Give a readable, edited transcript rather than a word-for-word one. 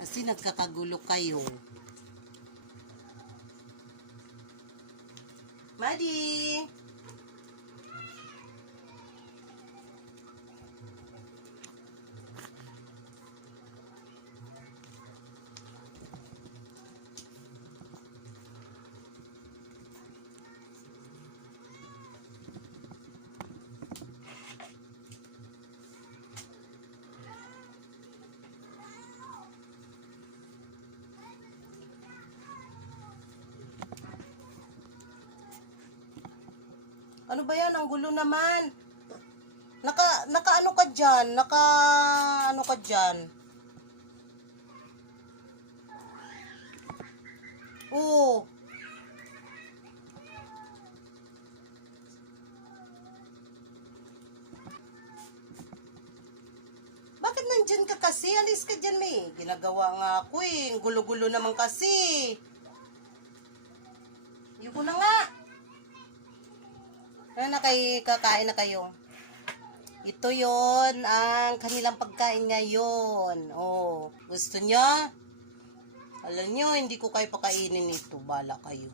Kasi nagkakagulo kayo. Madi! Ano ba yan? Ang gulo naman. Naka ano ka dyan? Ano ka dyan? Oo. Bakit nandyan ka kasi? Alis ka dyan, May. Ginagawa nga ako eh. Ang gulo-gulo naman kasi. Yun na nga. Ano na kakain na kayo? Ito yon ang kanilang pagkain ngayon. Oh, gusto nyo? Alam nyo, hindi ko kayo pakainin ito. Bala kayo.